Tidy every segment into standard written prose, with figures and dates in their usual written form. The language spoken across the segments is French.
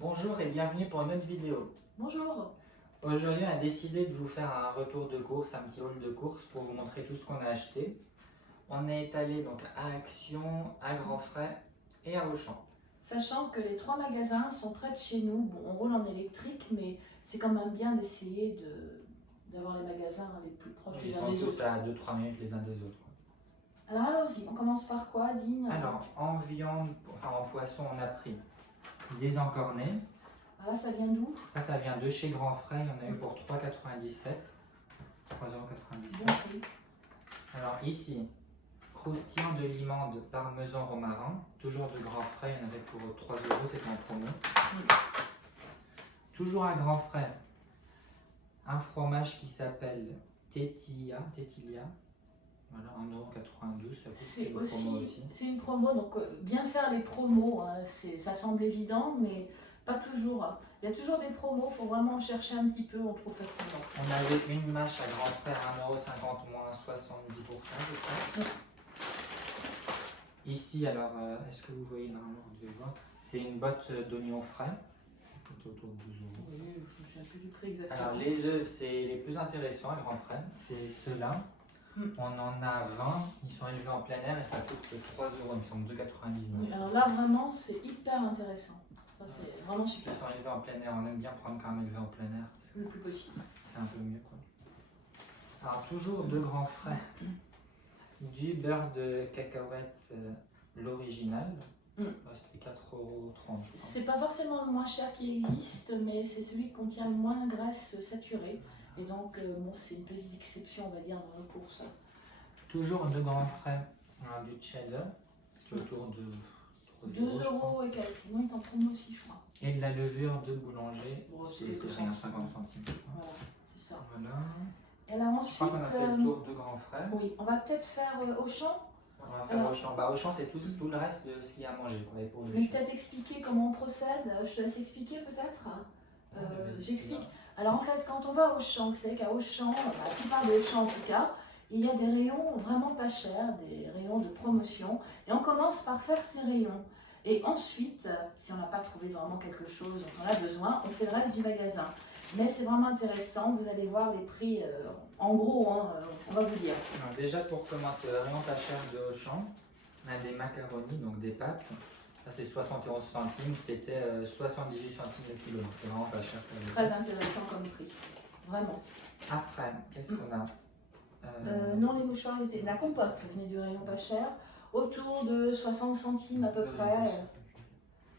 Bonjour et bienvenue pour une autre vidéo. Bonjour. Aujourd'hui, on a décidé de vous faire un retour de course, un petit haul de course pour vous montrer tout ce qu'on a acheté. On est allé donc à Action, à Grand Frais et à Auchan. Sachant que les trois magasins sont près de chez nous, bon, on roule en électrique, mais c'est quand même bien d'essayer d'avoir les magasins les plus proches Ils les uns sont des tous autres. à 2-3 minutes les uns des autres. Alors allons-y, on commence par quoi, Dean? Alors, en viande, enfin en poisson, on a pris des encornets. Alors là, ça vient d'où? Ça vient de chez Grand Frais. On a eu pour 3,97 €. 3,97 €. Bon prix. Alors ici, croustillant de limande parmesan romarin, toujours de Grand Frais, il y en avait pour 3 €, c'était en promo. Toujours à Grand Frais, un fromage qui s'appelle Tetilia, voilà, 1,92 €, ça coûte, C'est une promo aussi. c'est une promo, donc bien faire les promos, hein, ça semble évident, mais pas toujours. Il y a toujours des promos, il faut vraiment en chercher un petit peu, on trouve facilement. On avait une mâche à Grand Frais à 1,50 € moins 70%, je crois. Ici, alors, est-ce que vous voyez, normalement, vous devez voir, c'est une botte d'oignons frais, c'est autour de 12 €. Oui, je ne me souviens plus du prix exactement. Alors, les œufs, c'est les plus intéressants à Grand Frais, c'est ceux-là. On en a 20, ils sont élevés en plein air et ça coûte 3 €, il me semble, 2,99 €. Oui, alors là, vraiment, c'est hyper intéressant. Ça, c'est vraiment Ils super. sont élevés en plein air, on aime bien prendre quand même élevés en plein air, Le plus possible. c'est un peu mieux quoi. Alors, toujours de Grand Frais, du beurre de cacahuète, l'original. C'était 4,30 €, je crois. C'est pas forcément le moins cher qui existe, mais c'est celui qui contient le moins de graisse saturée. Et donc, bon, c'est une petite exception, on va dire, dans nos courses. Toujours de Grand Frais, alors, du cheddar, qui est autour de 2 € et quelques. Non, il est en promo aussi, je crois. Et de la levure de boulanger, Bon, c'est c'est quelques 50 centimes. centimes. Voilà, c'est ça. Voilà. Et alors Je crois ensuite, qu'on a fait le tour de Grand Frais. oui, on va peut-être faire Auchan. On va faire Alors, Auchan. Bah, Auchan, c'est tout le reste de ce qu'il y a à manger. Quoi, et pour Je le vais chien. peut-être expliquer comment on procède. Je te laisse expliquer peut-être. Vas-y, J'explique. voilà. Alors en fait, quand on va au Auchan, vous savez qu'à Auchan, la plupart des Auchan en tout cas, il y a des rayons vraiment pas chers, des rayons de promotion. Et on commence par faire ces rayons. Et ensuite, si on n'a pas trouvé vraiment quelque chose dont on a besoin, on fait le reste du magasin. Mais c'est vraiment intéressant, vous allez voir les prix en gros, hein, on va vous dire. Alors, déjà pour commencer, vraiment pas cher de Auchan. On a des macaronis, donc des pâtes. Ça c'est 71 centimes, c'était 78 centimes le kilo. Donc c'est vraiment pas cher. Très intéressant comme prix, vraiment. Après, qu'est-ce qu'on a Non, les mouchoirs étaient. La compote venait du rayon pas cher, autour de 60 centimes à peu près.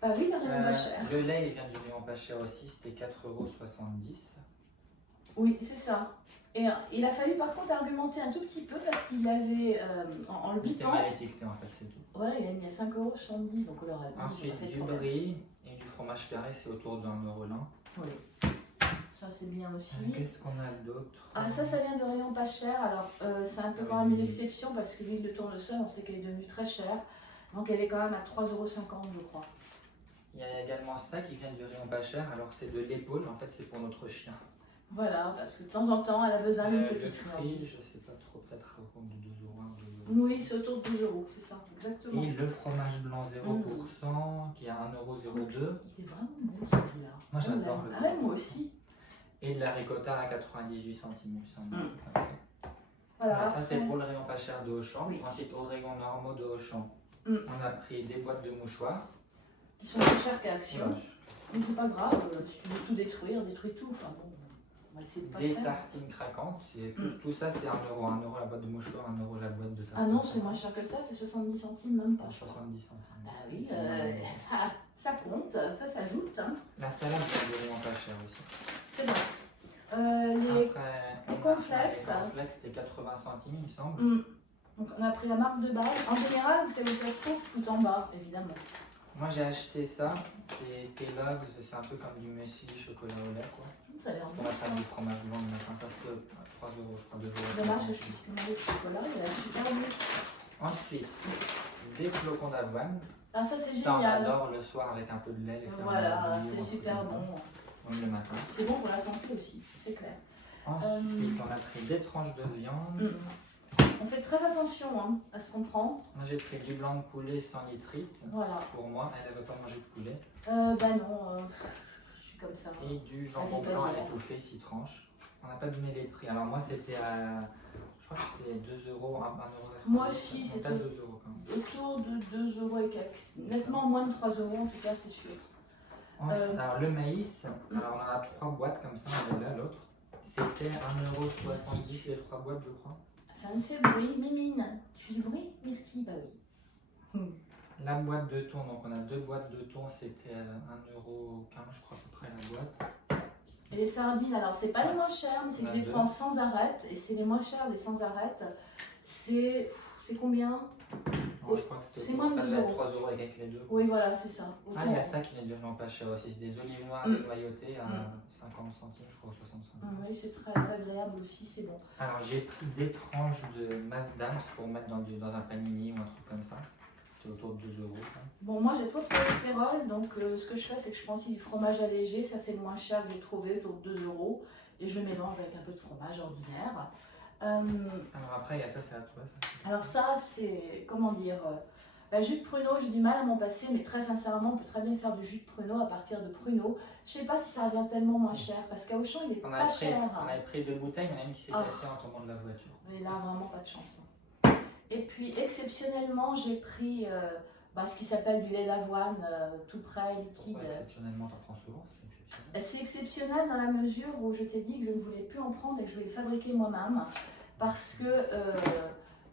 Ah oui, le rayon pas cher. Le lait il vient du rayon pas cher aussi, c'était 4,70 €. Oui, c'est ça. Et il a fallu par contre argumenter un tout petit peu parce qu'il avait, en le Il était bipant, mal étiqueté en fait, c'est tout. voilà, il a mis à 5,70 €, donc on l'aurait pas. Ensuite, du brie et du fromage carré, c'est autour de 1 € l'un. Oui, ça c'est bien aussi. Qu'est-ce qu'on a d'autre? Ah, ça vient de rayon pas cher. Alors, c'est un peu quand même une exception parce que l'huile de tournesol, on sait qu'elle est devenue très chère. Donc, elle est quand même à 3,50 €, je crois. Il y a également ça qui vient du rayon pas cher, alors c'est de l'épaule, en fait c'est pour notre chien. Voilà, parce que de temps en temps, elle a besoin d'une petite Le prix, friandise. je sais pas trop, peut-être autour de 2 €, 2 €. Oui, c'est autour de 2 €, c'est ça, exactement. Et le fromage blanc 0%, qui est à 1,02 €. Il est vraiment bon celui-là. Moi j'adore le Ah ouais, moi aussi. Et de la ricotta à 98 centimes, il me semble. Voilà, Ça c'est après- pour le rayon pas cher de Auchan. Oui. Ensuite au rayon normaux de Auchan, Mm. on a pris des boîtes de mouchoirs. Ils sont plus chers qu'à Action. Ouais. Mais c'est pas grave, si tu veux tout détruire, détruis tout. Enfin bon, on va essayer de pas le Des faire. tartines craquantes, tout ça c'est 1 €. 1 € la boîte de mouchoirs, 1 € la boîte de tartines. Ah non, c'est moins cher que ça, c'est 70 centimes, même pas. Je crois. 70 centimes. Ah oui, C'est ça compte, ça s'ajoute. Hein. La salade, c'est vraiment pas cher aussi. C'est bon. Les Après, cornflakes. Les cornflakes, c'était 80 centimes, il me semble. Donc on a pris la marque de base. En général, vous savez où ça se trouve, tout en bas, évidemment. Moi, j'ai acheté ça. C'est Kellogg's, c'est un peu comme du muesli chocolat au lait, quoi. Ça a l'air On bon. va faire du fromage blanc le matin. Ça, c'est 3 €, je crois, 2 €. Dommage que je puisse commander du chocolat, il a l'air super bon. Ensuite, des flocons d'avoine. Ah ça c'est Ça, on génial. adore le soir avec un peu de lait. Les faire Voilà, dans le c'est bouillon, super un truc comme bon. ça. Comme le matin. C'est bon pour la santé aussi, c'est clair. Ensuite, on a pris des tranches de viande. On fait très attention hein, à ce qu'on prend. Moi j'ai pris du blanc de poulet sans nitrite. Voilà. Pour moi, elle ne veut pas manger de poulet. Bah non, je suis comme ça. Et du jambon blanc à étouffer, 6 tranches. On n'a pas donné les prix. Alors moi c'était à... Je crois que c'était 2 euros, 1 euro. Moi aussi c'était 2 euros quand même. autour de 2 euros et quelques. Nettement moins de 3 euros en tout cas, c'est sûr. Alors le maïs, alors on en a 3 boîtes comme ça, on est là l'autre. C'était 1,70 € les 3 boîtes je crois. Fais un assez bruit, Mimine. Tu fais du bruit, Myrtille? Bah oui. La boîte de thon, donc on a 2 boîtes de thon, c'était 1,15 € je crois à peu près la boîte. Et les sardines, alors c'est pas les moins chers, mais c'est que je les prends sans arrêt. Et c'est les moins chers des sans arrêt. C'est combien? Non, je crois que c'était moins de 2 euros. 3 € avec les deux. Oui, voilà, c'est ça. Ah, il y a ça qui n'est vraiment pas cher aussi. C'est des olives noires dénoyautées à 50 centimes, je crois, 60 centimes. Oui, c'est très agréable aussi, c'est bon. Alors, j'ai pris des tranches de Mazdams pour mettre dans un panini ou un truc comme ça. C'est autour de 2 €. Bon, moi j'ai trop de cholestérol, donc ce que je fais, c'est que je prends aussi du fromage allégé. Ça, c'est le moins cher que j'ai trouvé, autour de 2 €. Et je le mélange avec un peu de fromage ordinaire. Alors après, il y a ça, c'est à toi. Ça. Alors ça, c'est, comment dire, jus de pruneau, j'ai du mal à m'en passer, mais très sincèrement, on peut très bien faire du jus de pruneau à partir de pruneaux. Je sais pas si ça revient tellement moins cher, parce qu'à Auchan, il est pas cher. On avait pris 2 bouteilles, mais il y en a une qui s'est cassée en tombant de la voiture. Mais là, vraiment pas de chance. Et puis, exceptionnellement, j'ai pris ce qui s'appelle du lait d'avoine tout prêt, liquide. Pourquoi exceptionnellement, t'en prends souvent? C'est exceptionnel dans la mesure où je t'ai dit que je ne voulais plus en prendre et que je voulais le fabriquer moi-même. Parce que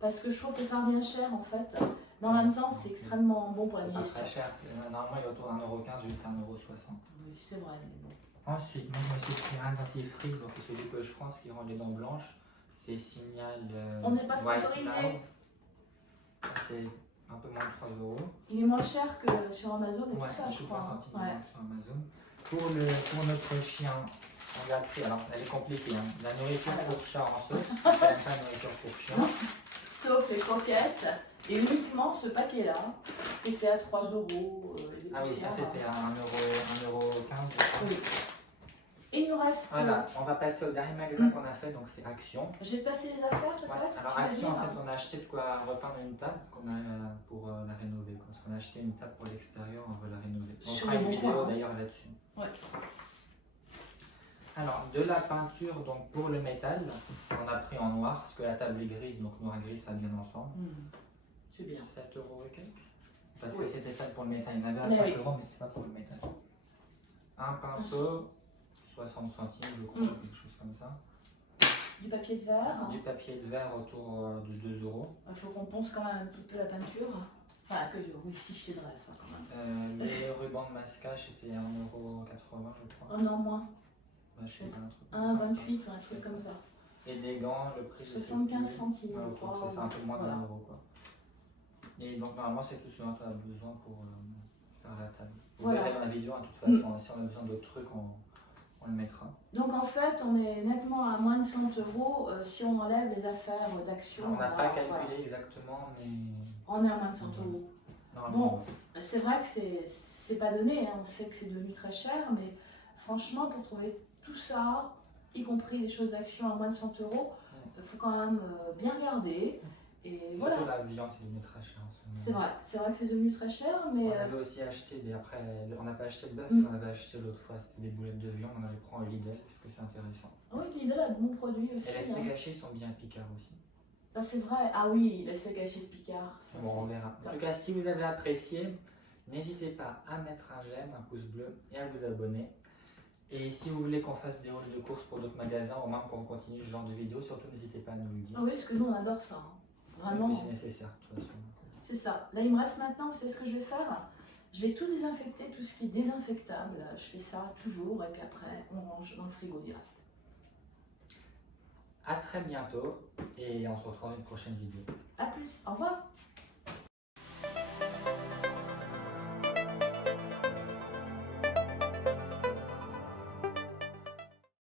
je trouve que ça revient cher en fait. Mais en même temps, c'est extrêmement bon pour la digestion. C'est très cher. Normalement, il est autour d'1,15 €, juste 1,60 €. Oui, c'est vrai, mais bon. Ensuite, moi, je me suis pris un dentifrice, donc c'est celui que je prends, ce qui rend les dents blanches. C'est Signal. On n'est pas sponsorisé. C'est un peu moins de 3 €. Il est moins cher que sur Amazon et tout ça, je crois. Sur Amazon. Pour notre chien, on lui a pris, alors elle est compliquée, hein, la nourriture pour chat en sauce, c'est pas la nourriture pour chien. Sauf les croquettes, et uniquement ce paquet-là, qui était à 3 €. Ah oui, ça c'était à 1,15 €. Oui. Et il nous reste. Voilà, on va passer au dernier magasin qu'on a fait, donc c'est Action. Je vais te passer les affaires peut-être. Ouais, alors Action, en fait, on a acheté de quoi repeindre une table qu'on a pour la rénover. Parce qu'on a acheté une table pour l'extérieur, on veut la rénover. On fera une vidéo d'ailleurs là-dessus. Ouais. Alors, de la peinture donc pour le métal, on a pris en noir, parce que la table est grise, donc noir et gris ça vient ensemble. C'est bien. 7 € et quelques. Parce que c'était ça pour le métal. Il y en avait à 5 €, mais c'était pas pour le métal. Un pinceau, 60 centimes, je crois, quelque chose comme ça. Du papier de verre. Du papier de verre autour de 2 €. Il faut qu'on ponce quand même un petit peu la peinture. Enfin, oui, si je t'aiderais ça quand même. Les rubans de masquage c'était 1,80 € je crois. Oh non, moins. Bah, je sais pas, un truc. 1,28 ou un truc comme ça. Et des gants, le prix 75 centimes. C'est un peu moins d'1 € quoi. Et donc normalement c'est tout ce dont on a besoin pour faire la table. Vous verrez dans la vidéo, de toute façon, si on a besoin d'autres trucs, on le mettra. Donc en fait, on est nettement à moins de 100 € si on enlève les affaires d'Action. On n'a pas calculé exactement, mais... On est à moins de 100 €. Bon, c'est vrai que c'est pas donné, hein. On sait que c'est devenu très cher, mais franchement, pour trouver tout ça, y compris les choses d'Action à moins de 100 €, il faut quand même bien regarder. Et voilà. Surtout la viande, c'est devenu très cher en ce moment. C'est vrai que c'est devenu très cher, mais... On avait aussi acheté, après, on n'a pas acheté le bœuf, parce qu'on avait acheté l'autre fois, c'était des boulettes de viande, on avait pris au Lidl, parce que c'est intéressant. Oui, Lidl a de bons produits aussi. Et les steaks hachés sont bien Picard aussi. Ça c'est vrai, ah oui, les steaks hachés de Picard. Bon, on verra. En tout cas, si vous avez apprécié, n'hésitez pas à mettre un j'aime, un pouce bleu et à vous abonner. Et si vous voulez qu'on fasse des rôles de course pour d'autres magasins, ou même qu'on continue ce genre de vidéos, surtout n'hésitez pas à nous le dire. Ah oui, parce que nous on adore ça. Vraiment. C'est nécessaire de toute façon. C'est ça. Là il me reste maintenant, vous savez ce que je vais faire? Je vais tout désinfecter, tout ce qui est désinfectable. Je fais ça toujours et puis après on range dans le frigo direct. A très bientôt et on se retrouve dans une prochaine vidéo. A plus, au revoir.